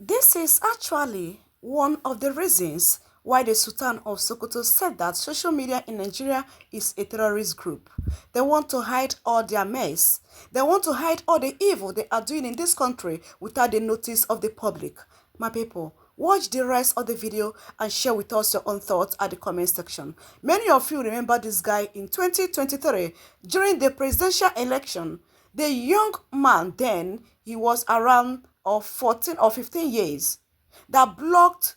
This is actually one of the reasons why the Sultan of Sokoto said that social media in Nigeria is a terrorist group. They want to hide all their mess. They want to hide all the evil they are doing in this country without the notice of the public. My people, watch the rest of the video and share with us your own thoughts at the comment section. Many of you remember this guy in 2023 during the presidential election. The young man then, he was around of 14 or 15 years, that blocked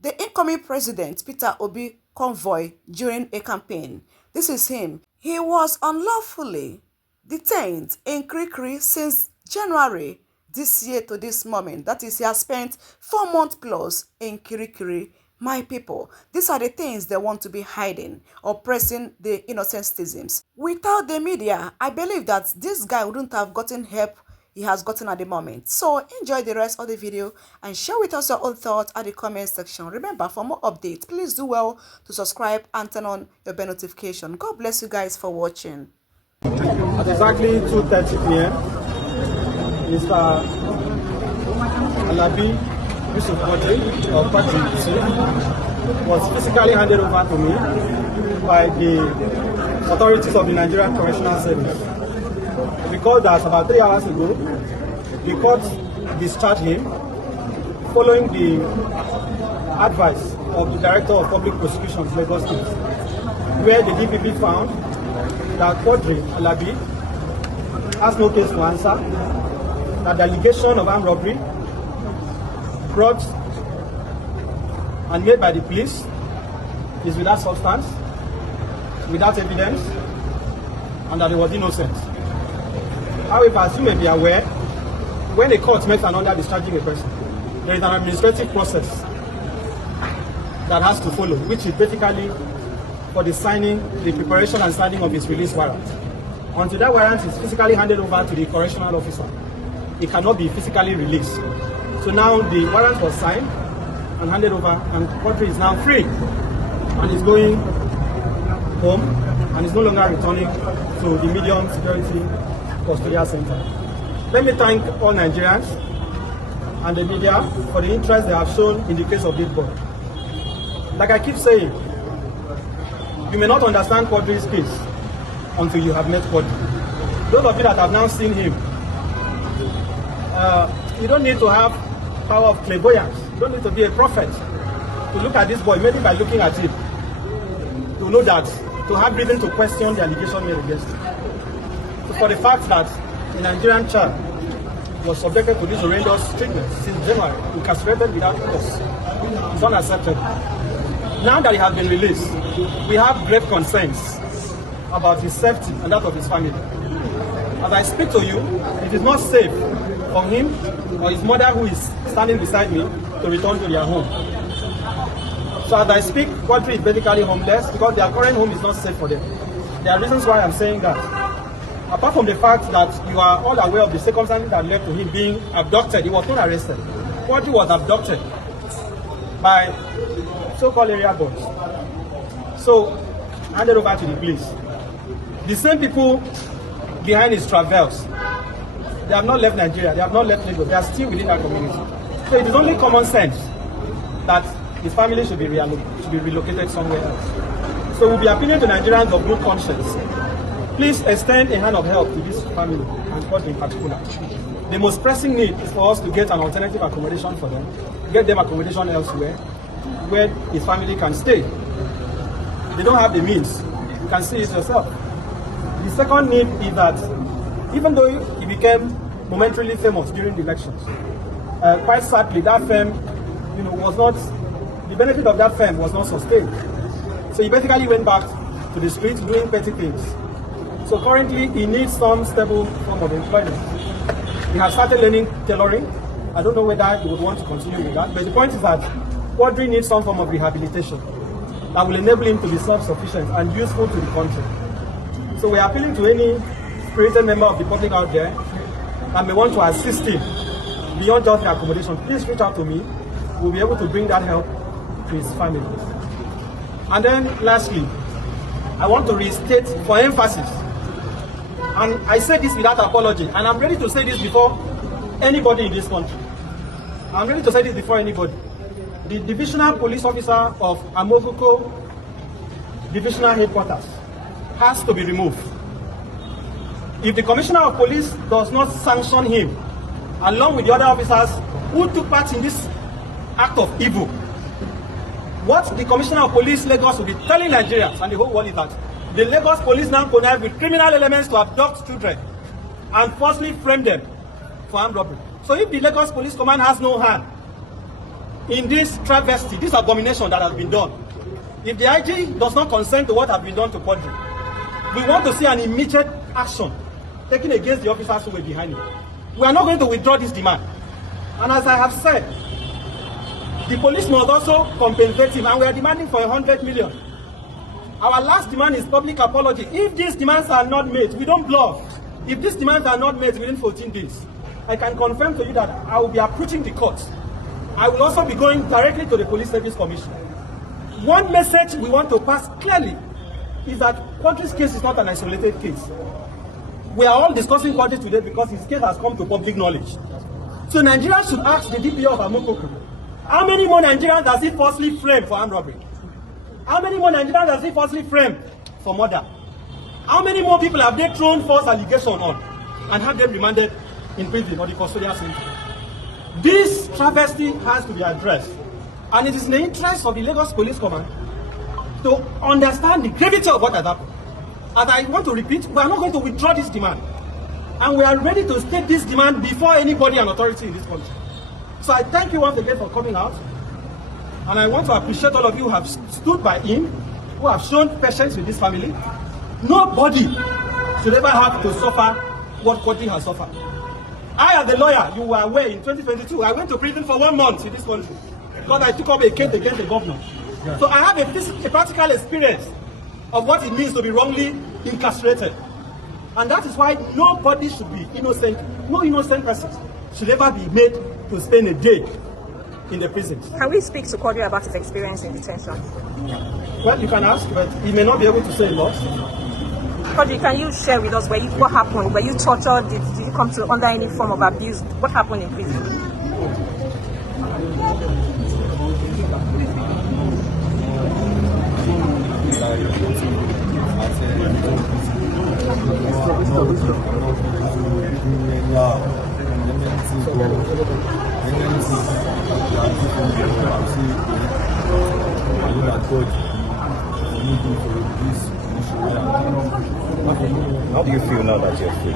the incoming president Peter Obi convoy during a campaign. This is him. He was unlawfully detained in Kirikiri since January this year to this moment. That is, he has spent 4 months plus in Kirikiri. My people, these are the things they want to be hiding, oppressing the innocent citizens. Without the media, I believe that this guy wouldn't have gotten help he has gotten at the moment. So enjoy the rest of the video and share with us your own thoughts at the comment section. Remember, for more updates, please do well to subscribe and turn on your bell notification. God bless you guys for watching. At exactly 2:30 p.m., Mr. Alabi Yusuf Quadri of Quadri was physically handed over to me by the authorities of the Nigerian Correctional Service. Recall that about 3 hours ago, the court discharged him following the advice of the Director of Public Prosecutions, Lagos State, where the DPP found that Quadri Alabi has no case to answer, that the allegation of armed robbery brought and made by the police is without substance, without evidence, and that he was innocent. However, as you may be aware, when a court makes an order discharging a person, there is an administrative process that has to follow, which is basically for the signing, the preparation and signing of his release warrant. Until that warrant is physically handed over to the correctional officer, it cannot be physically released. So now the warrant was signed and handed over, and Quadri is now free and is going home and is no longer returning to the medium security custodial center. Let me thank all Nigerians and the media for the interest they have shown in the case of this boy. Like I keep saying, you may not understand Quadri's case until you have met Quadri. Those of you that have now seen him, you don't need to have power of clairvoyance. You don't need to be a prophet to look at this boy, maybe by looking at him, to know that, to have reason to question the allegation made against him. So for the fact that a Nigerian child was subjected to this horrendous treatment since January, incarcerated without cause, is unacceptable. Now that he has been released, we have grave concerns about his safety and that of his family. As I speak to you, it is not safe for him or his mother, who is standing beside me, to return to their home. So as I speak, Quadri is basically homeless because their current home is not safe for them. There are reasons why I'm saying that. Apart from the fact that you are all aware of the circumstances that led to him being abducted, he was not arrested. Quadri was abducted by so-called area boys. So, handed over to the police. The same people behind his travels, they have not left Nigeria, they have not left Lagos, they are still within our community. So it is only common sense that his family should be relocated somewhere else. So we'll be appealing to Nigerians of good conscience. Please extend a hand of help to this family, and Quadri in particular. The most pressing need is for us to get an alternative accommodation for them, get them accommodation elsewhere, where his family can stay. They don't have the means. You can see it yourself. The second need is that even though he became momentarily famous during the elections, quite sadly, that fame, was not, the benefit of that fame was not sustained. So he basically went back to the streets doing petty things. So currently, he needs some stable form of employment. He has started learning tailoring. I don't know whether he would want to continue with that, but the point is that Quadri needs some form of rehabilitation that will enable him to be self-sufficient and useful to the country. So we're appealing to any spirited member of the public out there that may want to assist him beyond just the accommodation. Please reach out to me. We'll be able to bring that help to his family. And then lastly, I want to restate for emphasis, and I say this without apology, and I'm ready to say this before anybody in this country. I'm ready to say this before anybody. The divisional police officer of Amokoko divisional headquarters has to be removed. If the commissioner of police does not sanction him, along with the other officers who took part in this act of evil, what the commissioner of police Lagos will be telling Nigerians and the whole world is that the Lagos police now connive with criminal elements to abduct children and falsely frame them for armed robbery. So if the Lagos Police Command has no hand in this travesty, this abomination that has been done, if the IG does not consent to what has been done to Quadri, we want to see an immediate action taken against the officers who were behind it. We are not going to withdraw this demand. And as I have said, the police must also compensate him, and we are demanding for 100 million. Our last demand is public apology. If these demands are not made, we don't bluff. If these demands are not made within 14 days, I can confirm to you that I will be approaching the court. I will also be going directly to the Police Service Commission. One message we want to pass clearly is that Quadri's case is not an isolated case. We are all discussing Quadri today because his case has come to public knowledge. So Nigerians should ask the DPO of Amokoko, how many more Nigerians does he falsely frame for armed robbery? How many more Nigerians does he falsely frame for murder? How many more people have they thrown false allegations on and have them remanded in prison or the custodial center? This travesty has to be addressed, and it is in the interest of the Lagos Police Command to understand the gravity of what has happened. As I want to repeat, we are not going to withdraw this demand, and we are ready to state this demand before anybody and authority in this country. So I thank you once again for coming out, and I want to appreciate all of you who have stood by him, who have shown patience with this family. Nobody should ever have to suffer what Quadri has suffered. I, as a lawyer, you were aware in 2022, I went to prison for 1 month in this country because I took up a case against the governor. Yeah. So I have a practical experience of what it means to be wrongly incarcerated. And that is why nobody should be innocent, no innocent person should ever be made to spend a day in the prisons. Can we speak to Quadri about his experience in detention? Well, you can ask, but he may not be able to say a lot. Quadri, can you share with us what happened? Were you tortured? Did you come to under any form of abuse? What happened in prison? How do you feel now that you're free?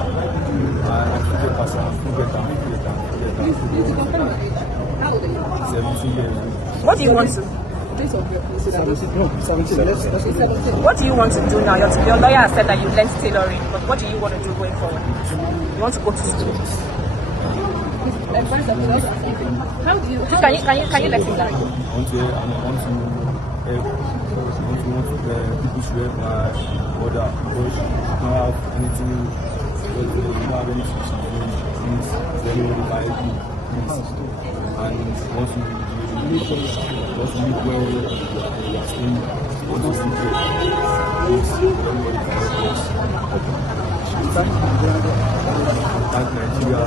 What do you want to? What do you want to do now? Your lawyer has said that you learned tailoring, but what do you want to do going forward? You want to go to school? Can you let him know? People should help my mother because she don't have anything, she don't have any things, they don't know the and once you live well, you are staying, once you sleep well, everybody can help us. Thank Nigeria,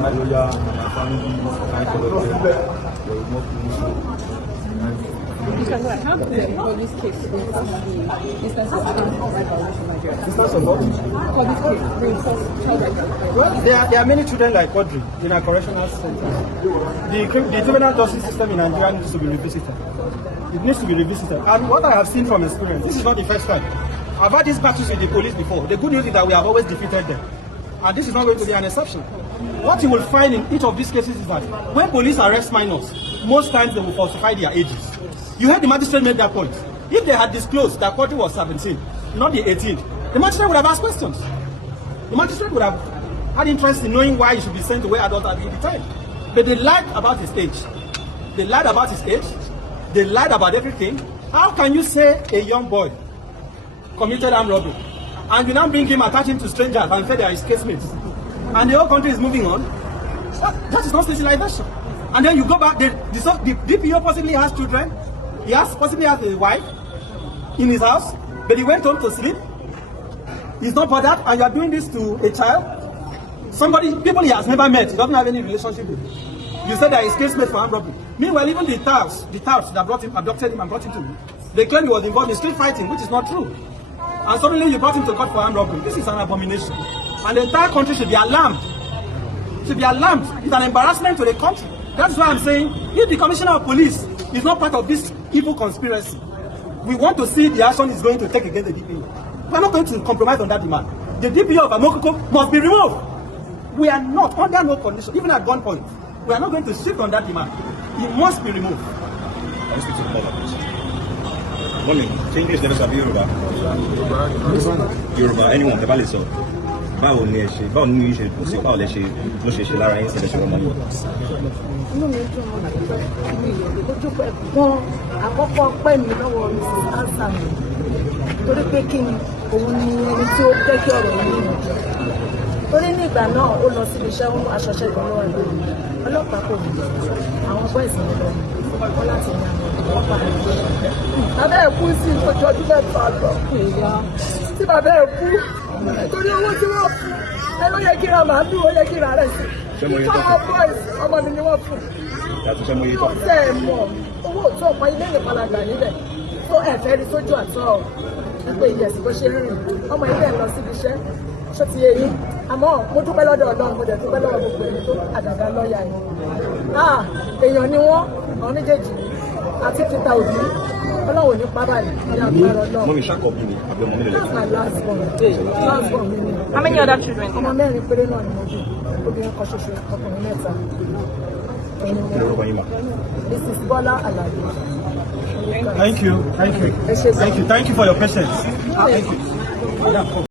my lawyer, my family, thank all of them for more promotion. How do you call this case reinforce the instance of child right violation in Nigeria? Instance of what? Call this case reinforce child right violation. Well, there are many children like Quadri in our correctional centers. The juvenile justice system in Nigeria needs to be revisited. It needs to be revisited. And what I have seen from experience, this is not the first time. I've had these battles with the police before. The good news is that we have always defeated them. And this is not going to be an exception. What you will find in each of these cases is that when police arrest minors, most times they will falsify their ages. You heard the magistrate make that point. If they had disclosed that Quadri was 17, not the 18, the magistrate would have asked questions. The magistrate would have had interest in knowing why he should be sent to where adults are being detained. But they lied about his age. They lied about his age. They lied about everything. How can you say a young boy committed armed robbery and you now bring him, attach him to strangers and say they are his casemates, and the whole country is moving on? That is not civilization. And then you go back, the DPO possibly has children, he possibly has a wife in his house, but he went home to sleep. He's not bothered, and you are doing this to a child, people he has never met, he doesn't have any relationship with. You said that his case made for armed robbery. Meanwhile, even the touts that abducted him and brought him to you, they claim he was involved in street fighting, which is not true. And suddenly you brought him to court for armed robbery. This is an abomination. And the entire country should be alarmed. Should be alarmed. It's an embarrassment to the country. That's why I'm saying, if the commissioner of police is not part of this evil conspiracy, we want to see the action he's going to take against the DPO. We're not going to compromise on that demand. The DPO of Amokoko must be removed. We are not, under no condition, even at gunpoint, we are not going to shift on that demand. He must be removed. Can you speak to the caller, please? Morning. English never sabi Yoruba. Yoruba, anyone, the value so. Báwo ni ẹ ṣe, báwo ni ṣe kò sí báwo lẹ ṣe ló ṣe lára yín sílẹ̀ ṣe ọmọ yìí. Inú mi dùn mi lójú ẹ̀gbọ́n àkọ́kọ́ pẹ́ mi lọ́wọ́ Mrs. Hassan torí pé kí ni òun ni ẹni tí ó jẹ́ kí ọ̀rọ̀ yìí nù. Torí ní ìgbà náà ó lọ síbi iṣẹ́ wọn aṣọṣẹ kan lọ́wọ́ rẹ̀ ọlọ́pàá kò ní àwọn bọ́ìsì mi lọ wọ́n láti ní àwọn ọlọ́pàá rẹ̀. Bàbá ẹ̀ kú sí ìfojú ọdún mẹ́ta lọ tí bàbá ẹ̀ kú torí owó tí wọ́n fún ẹ ló yẹ kí ra màálù ó yẹ kí ra rẹ̀ sí. Fáwọn bọ́ìsì ọmọ mi ni wọ́n fún. Yóò tẹ́ ẹ mọ̀ owó tó ọmọ ilé ìpalàgbà níbẹ̀ tó ẹ̀fẹ́ rí sójú àtọ́ wípé ìyẹ̀sì bó ṣe rìn ọmọ ilé ẹ̀ lọ síbi iṣẹ́ ṣó ti yé yín àmọ́ mo dúpẹ́ lọ́dọ̀ Ọlọ́run mo dẹ̀ dúpẹ́ lọ́wọ́ gbogbo èyí tó àdàgà lọ́ọ̀yà yìí. Èèyàn ni wọ́n àwọn méjèèjì àti Peter Obi Ọlọ́run ò ní pa báyìí ní agbára Ọlọ́run. Mọ́mí ṣàkọ́bí ni àbí ọmọ mílẹ̀ That's my last born. Last born mi ni. How many other children? Ọmọ mẹ́rin péré náà ni mo bí obìnrin kan ṣoṣo ọkùnrin mẹ́ta. kí lórúkọ yín mà. This is Bola Alabi. Thank you. Thank you. Thank you. Thank you for your patience. Thank you.